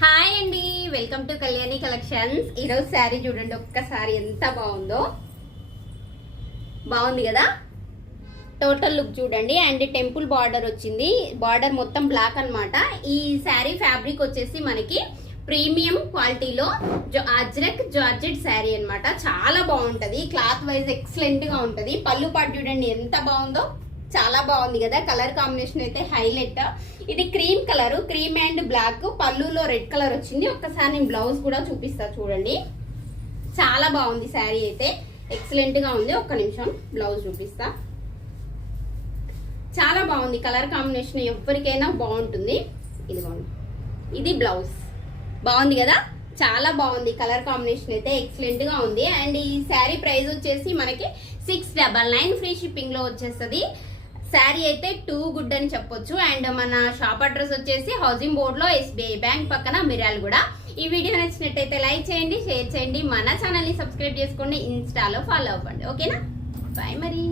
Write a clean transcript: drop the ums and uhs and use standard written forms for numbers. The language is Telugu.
హాయ్ అండి, వెల్కమ్ టు కళ్యాణి కలెక్షన్స్. ఈరోజు శారీ చూడండి, ఒక్కసారి ఎంత బాగుందో. బాగుంది కదా. టోటల్ లుక్ చూడండి. అండ్ టెంపుల్ బార్డర్ వచ్చింది. బార్డర్ మొత్తం బ్లాక్ అన్నమాట. ఈ శారీ ఫ్యాబ్రిక్ వచ్చేసి మనకి ప్రీమియం క్వాలిటీలో అజ్రక్ జార్జెట్ శారీ అన్నమాట. చాలా బాగుంటది. క్లాత్ వైజ్ ఎక్సలెంట్ గా ఉంటది. పళ్ళు పాటు చూడండి ఎంత బాగుందో. చాలా బాగుంది కదా. కలర్ కాంబినేషన్ అయితే హైలైట్. ఇది cream colour, cream and black, పళ్ళులో రెడ్ కలర్ వచ్చింది. ఒక్కసారి నేను బ్లౌజ్ కూడా చూపిస్తా చూడండి. చాలా బాగుంది శారీ అయితే, ఎక్సలెంట్ గా ఉంది. ఒక్క నిమిషం బ్లౌజ్ చూపిస్తా. చాలా బాగుంది. కలర్ కాంబినేషన్ ఎవరికైనా బాగుంటుంది. ఇదిగోండి, ఇది బ్లౌజ్. బాగుంది కదా. చాలా బాగుంది. కలర్ కాంబినేషన్ అయితే ఎక్సలెంట్ గా ఉంది. అండ్ ఈ శారీ ప్రైస్ వచ్చేసి మనకి 699 ఫ్రీ షిప్పింగ్ లో వచ్చేస్తుంది. శారీ అయితే టూ గుడ్ అని చెప్పొచ్చు. అండ్ మన షాప్ అడ్రస్ వచ్చేసి హౌసింగ్ బోర్డ్ లో SBI బ్యాంక్ పక్కన మిర్యాలగూడ. ఈ వీడియో నచ్చినట్టయితే లైక్ చేయండి, షేర్ చేయండి, మన ఛానల్ ని సబ్స్క్రైబ్ చేసుకోండి, ఇన్స్టాలో ఫాలో అవ్వండి. ఓకేనా. బాయ్ మరి.